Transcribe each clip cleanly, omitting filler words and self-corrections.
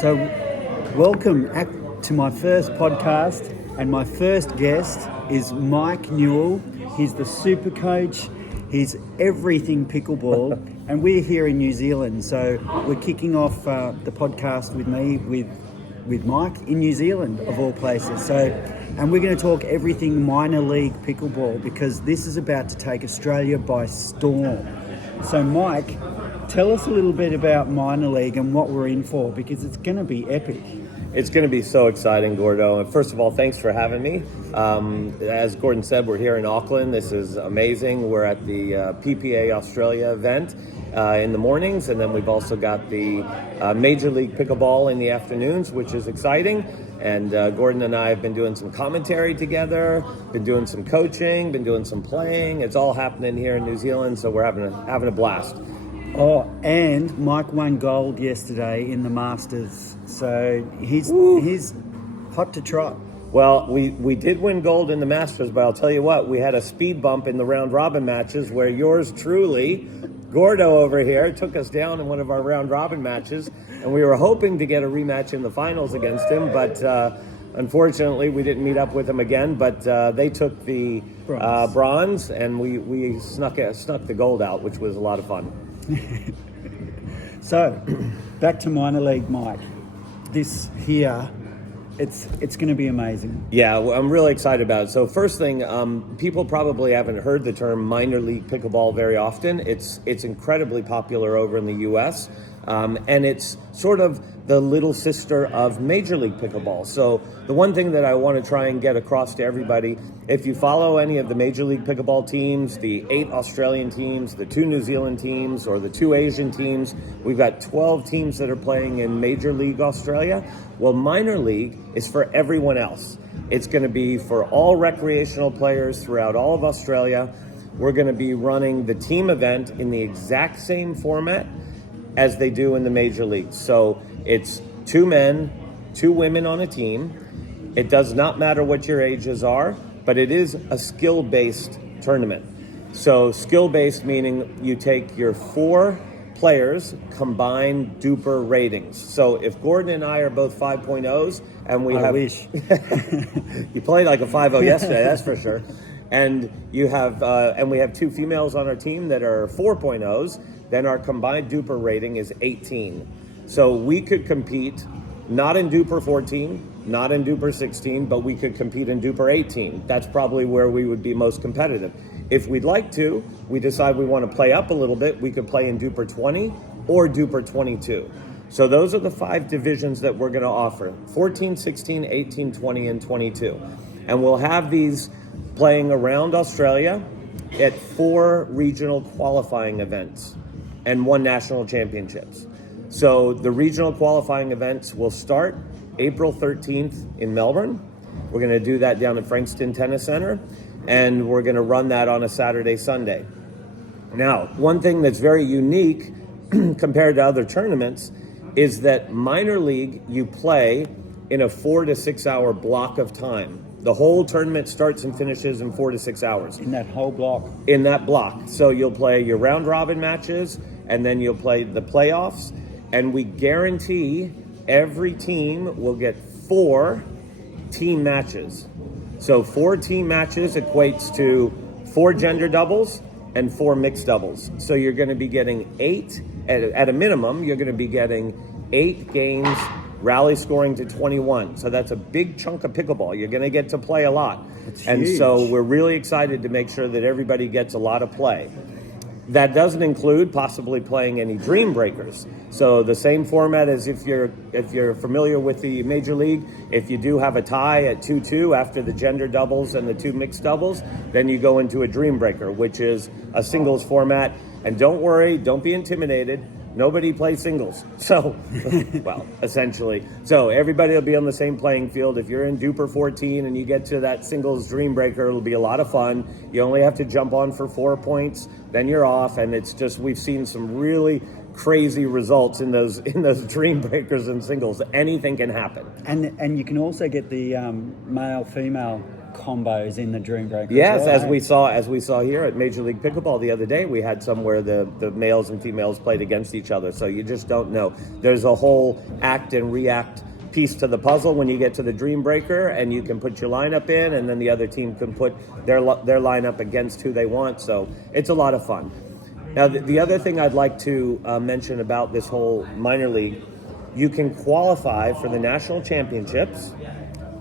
So, welcome to my first podcast, and my first guest is Mike Newell. He's the super coach. He's everything pickleball, and we're here in New Zealand. So we're kicking off the podcast with me with Mike in New Zealand, of all places. So, and we're going to talk everything minor league pickleball, because this is about to take Australia by storm. So, Mike, tell us a little bit about minor league and what we're in for, because it's going to be epic. It's going to be so exciting, Gordo. And first of all, thanks for having me. As Gordon said, we're here in Auckland. This is amazing. We're at the PPA Australia event in the mornings, and then we've also got the Major League Pickleball in the afternoons, which is exciting. And Gordon and I have been doing some commentary together, been doing some coaching, been doing some playing. It's all happening here in New Zealand, so we're having a blast. Oh, and Mike won gold yesterday in the Masters, so he's hot to trot. Well, we did win gold in the Masters, but I'll tell you what, we had a speed bump in the round-robin matches where yours truly, Gordo over here, took us down in one of our round-robin matches, and we were hoping to get a rematch in the finals against him, but unfortunately we didn't meet up with him again, but they took the bronze, and we snuck the gold out, which was a lot of fun. So, back to minor league, Mike. This here, it's going to be amazing. Yeah, I'm really excited about it. So first thing, people probably haven't heard the term minor league pickleball very often. It's incredibly popular over in the U.S., and it's sort of the little sister of Major League Pickleball. So the one thing that I want to try and get across to everybody, if you follow any of the Major League Pickleball teams, the 8 Australian teams, the 2 New Zealand teams, or the 2 Asian teams, we've got 12 teams that are playing in Major League Australia. Well, minor league is for everyone else. It's going to be for all recreational players throughout all of Australia. We're going to be running the team event in the exact same format as they do in the major leagues. So it's 2 men, 2 women on a team. It does not matter what your ages are, but it is a skill-based tournament. So skill-based meaning you take your 4 players' combined duper ratings. So if Gordon and I are both 5.0s, and we wish. You played like a 5.0 yesterday, that's for sure. And you have, and we have 2 females on our team that are 4.0s, then our combined duper rating is 18. So we could compete not in duper 14, not in duper 16, but we could compete in duper 18. That's probably where we would be most competitive. If we'd like to, we decide we want to play up a little bit, we could play in duper 20 or duper 22. So those are the 5 divisions that we're going to offer: 14, 16, 18, 20, and 22. And we'll have these playing around Australia at 4 regional qualifying events and 1 national championships. So the regional qualifying events will start April 13th in Melbourne. We're going to do that down at Frankston Tennis Center, and we're going to run that on a Saturday, Sunday. Now, one thing that's very unique compared to other tournaments is that minor league, you play in a 4 to 6 hour block of time. The whole tournament starts and finishes in 4 to 6 hours. In that whole block? In that block. So you'll play your round robin matches, and then you'll play the playoffs, and we guarantee every team will get 4 team matches. So 4 team matches equates to 4 gender doubles and 4 mixed doubles. So you're going to be getting 8, at a minimum, you're going to be getting 8 games, rally scoring to 21. So that's a big chunk of pickleball. You're going to get to play a lot. And huge. So we're really excited to make sure that everybody gets a lot of play. That doesn't include possibly playing any dream breakers. So the same format as if you're familiar with the Major League, if you do have a tie at 2-2 after the gender doubles and the 2 mixed doubles, then you go into a dream breaker, which is a singles format. And don't worry, don't be intimidated. Nobody plays singles. So, well, essentially. So everybody will be on the same playing field. If you're in duper 14 and you get to that singles dream breaker, it'll be a lot of fun. You only have to jump on for 4 points, then you're off. And it's just, we've seen some really crazy results in those dream breakers and singles. Anything can happen. And you can also get the male-female combos in the Dream Breaker. Yes, as well, as we saw here at Major League Pickleball the other day, we had some where the males and females played against each other. So you just don't know. There's a whole act and react piece to the puzzle when you get to the Dream Breaker, and you can put your lineup in, and then the other team can put their lineup against who they want. So it's a lot of fun. Now, the other thing I'd like to mention about this whole minor league, you can qualify for the national championships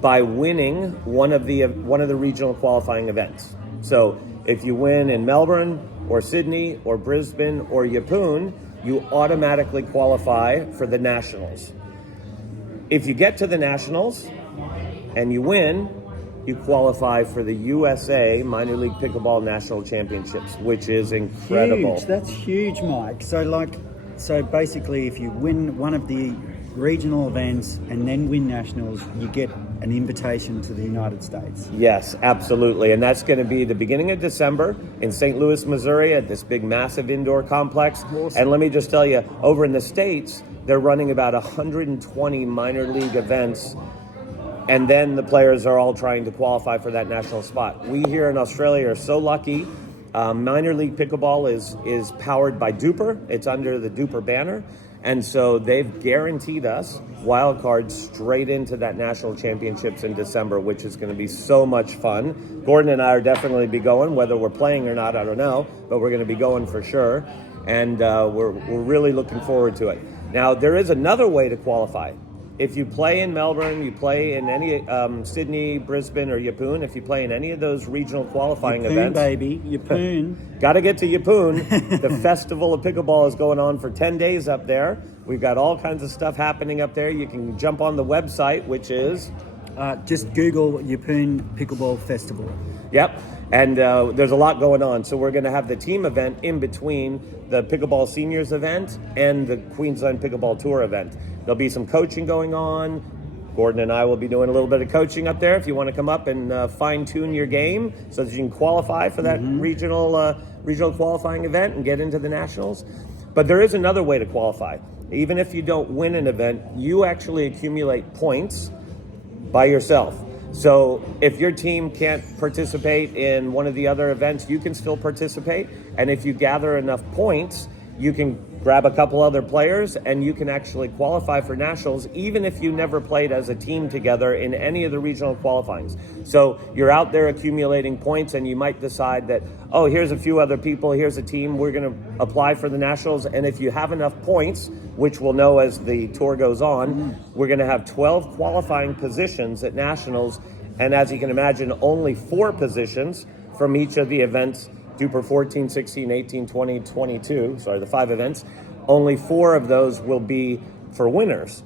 by winning one of the regional qualifying events. So if you win in Melbourne or Sydney or Brisbane or Yeppoon, you automatically qualify for the nationals. If you get to the nationals and you win, you qualify for the USA Minor League Pickleball National Championships, which is incredible. Huge. That's huge, Mike. So basically, if you win one of the regional events and then win nationals, you get an invitation to the United States. Yes, absolutely. And that's going to be the beginning of December in St. Louis, Missouri at this big, massive indoor complex. Awesome. And let me just tell you, over in the States, they're running about 120 minor league events. And then the players are all trying to qualify for that national spot. We here in Australia are so lucky. Minor League Pickleball is powered by Duper. It's under the Duper banner. And so they've guaranteed us wild cards straight into that national championships in December, which is going to be so much fun. Gordon and I are definitely be going, whether we're playing or not, I don't know, but we're going to be going for sure. And we're really looking forward to it. Now, there is another way to qualify. If you play in Melbourne, you play in any Sydney, Brisbane, or Yeppoon, if you play in any of those regional qualifying events. Baby, Yeppoon. Got to get to Yeppoon. The Festival of Pickleball is going on for 10 days up there. We've got all kinds of stuff happening up there. You can jump on the website, which is? Just Google Yeppoon Pickleball Festival. Yep. And there's a lot going on. So we're going to have the team event in between the Pickleball Seniors event and the Queensland Pickleball Tour event. There'll be some coaching going on. Gordon and I will be doing a little bit of coaching up there if you want to come up and fine-tune your game so that you can qualify for that regional qualifying event and get into the nationals. But there is another way to qualify. Even if you don't win an event, you actually accumulate points by yourself. So if your team can't participate in one of the other events, you can still participate. And if you gather enough points, you can grab a couple other players and you can actually qualify for nationals, even if you never played as a team together in any of the regional qualifyings. So you're out there accumulating points and you might decide that, oh, here's a few other people, here's a team, we're going to apply for the nationals. And if you have enough points, which we'll know as the tour goes on, we're going to have 12 qualifying positions at nationals. And as you can imagine, only 4 positions from each of the events, Duper 14, 16, 18, 20, 22, the 5 events, only 4 of those will be for winners.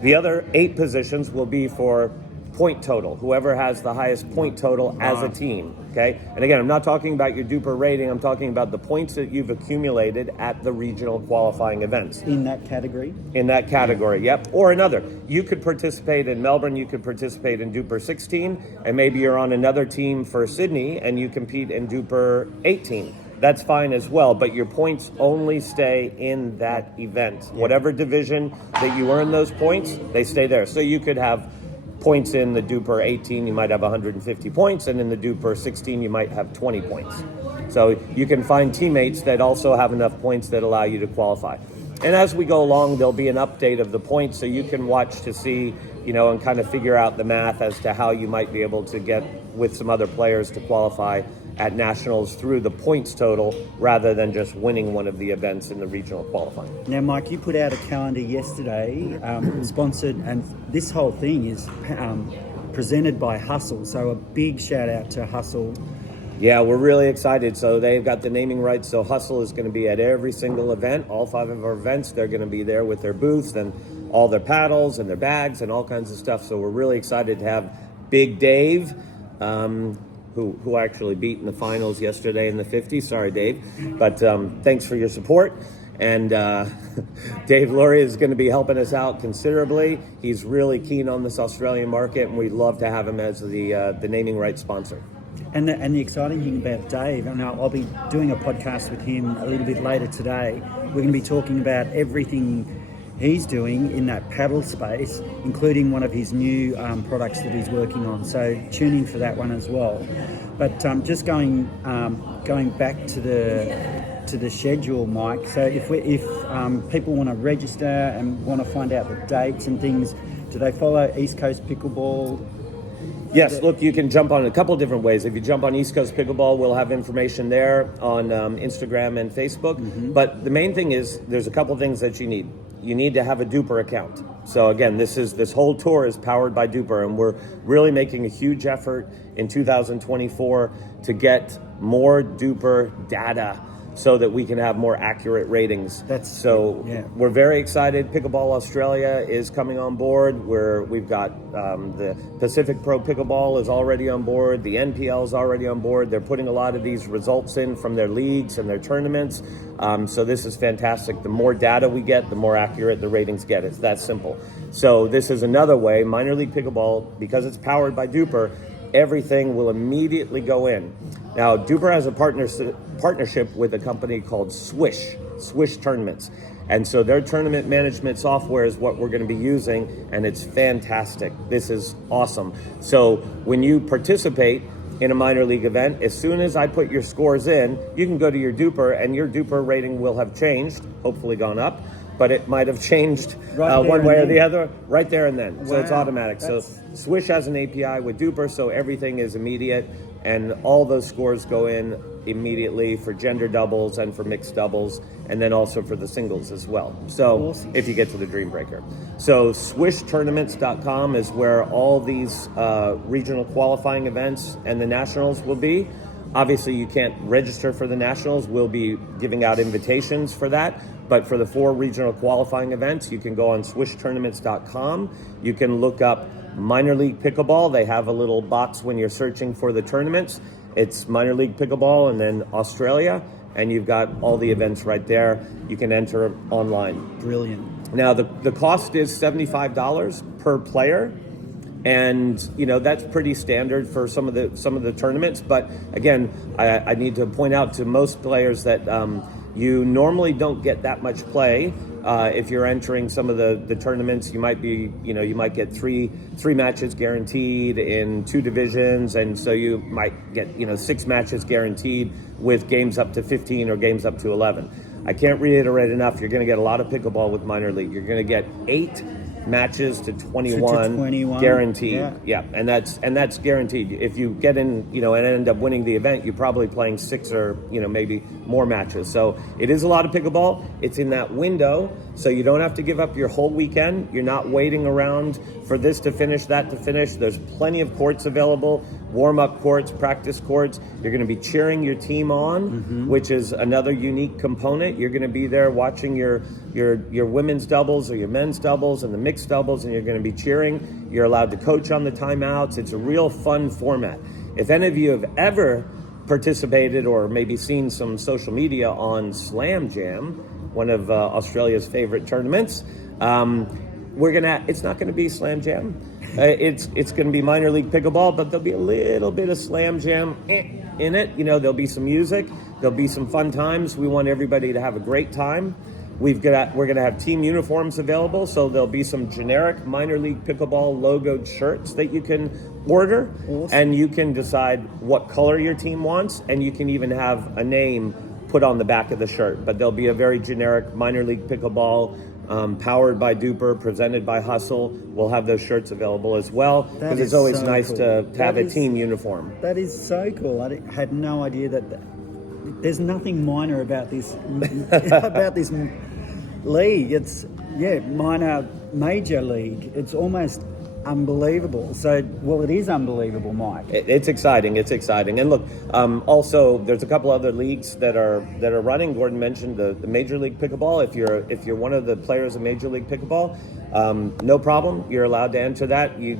The other 8 positions will be for point total, whoever has the highest point total as a team, okay? And again, I'm not talking about your Duper rating, I'm talking about the points that you've accumulated at the regional qualifying events. In that category? In that category, yep. Or another. You could participate in Melbourne, you could participate in Duper 16, and maybe you're on another team for Sydney and you compete in Duper 18. That's fine as well, but your points only stay in that event. Whatever division that you earn those points, they stay there. So you could have points in the Duper 18, you might have 150 points, and in the Duper 16, you might have 20 points. So you can find teammates that also have enough points that allow you to qualify. And as we go along, there'll be an update of the points so you can watch to see, and kind of figure out the math as to how you might be able to get with some other players to qualify at nationals through the points total rather than just winning one of the events in the regional qualifying. Now, Mike, you put out a calendar yesterday, sponsored, and this whole thing is presented by Hustle. So a big shout out to Hustle. Yeah, we're really excited. So they've got the naming rights. So Hustle is going to be at every single event, all 5 of our events. They're going to be there with their booths and all their paddles and their bags and all kinds of stuff. So we're really excited to have Big Dave, who actually beat in the finals yesterday in the 50s. Sorry, Dave. But thanks for your support. And Dave Lurie is going to be helping us out considerably. He's really keen on this Australian market, and we'd love to have him as the naming rights sponsor. And the exciting thing about Dave, and I'll be doing a podcast with him a little bit later today, we're going to be talking about everything he's doing in that paddle space, including one of his new products that he's working on. So tune in for that one as well. But just going back to the schedule, Mike. So if people want to register and want to find out the dates and things, do they follow East Coast Pickleball? Yes, look, you can jump on a couple different ways. If you jump on East Coast Pickleball, we'll have information there on Instagram and Facebook. Mm-hmm. But the main thing is there's a couple things that you need. You need to have a Duper account. So again, this whole tour is powered by Duper, and we're really making a huge effort in 2024 to get more Duper data so that we can have more accurate ratings. We're very excited. Pickleball Australia is coming on board. We've got the Pacific Pro Pickleball is already on board. The NPL is already on board. They're putting a lot of these results in from their leagues and their tournaments. So this is fantastic. The more data we get, the more accurate the ratings get. It's that simple. So this is another way. Minor League Pickleball, because it's powered by Duper, everything will immediately go in. Now, Duper has a partnership with a company called Swish Tournaments. And so their tournament management software is what we're going to be using, and it's fantastic. This is awesome. So when you participate in a minor league event, as soon as I put your scores in, you can go to your Duper, and your Duper rating will have changed, hopefully gone up, but it might have changed one way or the other right there and then. So it's automatic. So Swish has an API with Duper, so everything is immediate, and all those scores go in immediately for gender doubles and for mixed doubles, and then also for the singles as well. So awesome. If you get to the Dream Breaker. So swishtournaments.com is where all these regional qualifying events and the nationals will be. Obviously, you can't register for the nationals. We'll be giving out invitations for that. But for the 4 regional qualifying events, you can go on swishtournaments.com. You can look up Minor League Pickleball. They have a little box when you're searching for the tournaments. It's Minor League Pickleball and then Australia, and you've got all the events right there. You can enter online. Brilliant. Now, the cost is $75 per player. And that's pretty standard for some of the tournaments. But again, I need to point out to most players that you normally don't get that much play. If you're entering some of the tournaments, you might get three matches guaranteed in 2 divisions, and so you might get 6 matches guaranteed with games up to 15 or games up to 11. I can't reiterate enough. You're going to get a lot of pickleball with minor league. You're going to get 8 matches to 21 guaranteed. Yeah, and that's guaranteed. If you get in, and end up winning the event, you're probably playing 6 or maybe more matches. So it is a lot of pickleball. It's in that window, so you don't have to give up your whole weekend. You're not waiting around for this to finish, that to finish. There's plenty of courts available, warm-up courts, practice courts. You're going to be cheering your team on, which is another unique component. You're going to be there watching your women's doubles or your men's doubles and the mixed doubles, and you're going to be cheering. You're allowed to coach on the timeouts. It's a real fun format. If any of you have ever participated or maybe seen some social media on Slam Jam, one of Australia's favorite tournaments, it's not going to be Slam Jam. It's going to be Minor League Pickleball, but there'll be a little bit of Slam Jam in it. There'll be some music. There'll be some fun times. We want everybody to have a great time. We're going to have team uniforms available, so there'll be some generic Minor League Pickleball logoed shirts that you can order, and you can decide what color your team wants, and you can even have a name put on the back of the shirt. But there'll be a very generic Minor League Pickleball powered by Duper, presented by Hustle. We'll have those shirts available as well, because it's always so nice to have a team uniform. That is so cool. I had no idea that there's nothing minor about this league. It's minor major league. It's almost unbelievable. So, it is unbelievable, Mike. It's exciting. And look, also there's a couple other leagues that are running. Gordon mentioned the Major League Pickleball. If you're one of the players of Major League Pickleball, no problem. You're allowed to enter that. We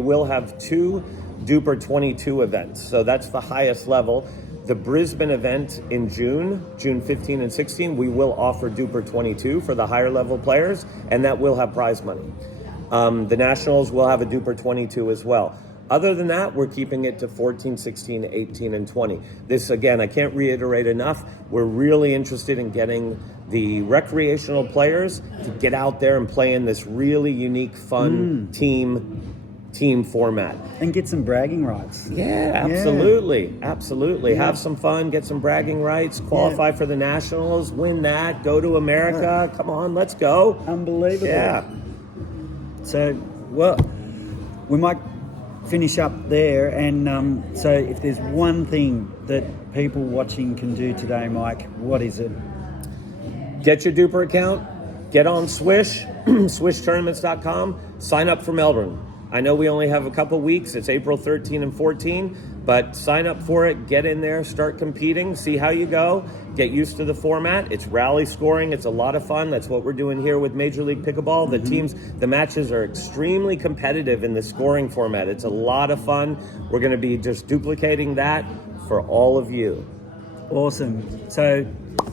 will have 2 Duper 22 events. So that's the highest level. The Brisbane event in June 15 and 16, we will offer Duper 22 for the higher level players, and that will have prize money. The Nationals will have a Duper 22 as well. Other than that, we're keeping it to 14, 16, 18, and 20. This, again, I can't reiterate enough. We're really interested in getting the recreational players to get out there and play in this really unique, fun team format. And get some bragging rights. Yeah, absolutely. Absolutely. Yeah. Have some fun, get some bragging rights, qualify for the Nationals, win that, go to America. Come on, let's go. Unbelievable. Yeah. So, well, we might finish up there. And so if there's one thing that people watching can do today, Mike, what is it? Get your Duper account, get on Swish, swishtournaments.com, sign up for Melbourne. I know we only have a couple weeks. It's April 13 and 14, but sign up for it, get in there, start competing, see how you go, get used to the format. It's rally scoring. It's a lot of fun. That's what we're doing here with Major League Pickleball. The matches are extremely competitive in the scoring format. It's a lot of fun. We're going to be just duplicating that for all of you. Awesome. So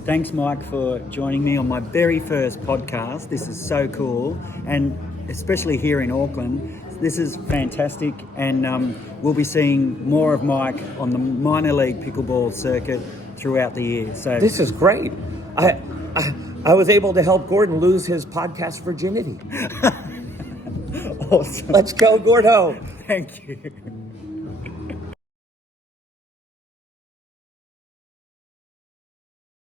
thanks, Mike, for joining me on my very first podcast. This is so cool. And especially here in Auckland, this is fantastic. And we'll be seeing more of Mike on the minor league pickleball circuit throughout the year. So this is great. I was able to help Gordon lose his podcast virginity. Awesome. Let's go, Gordo. Thank you.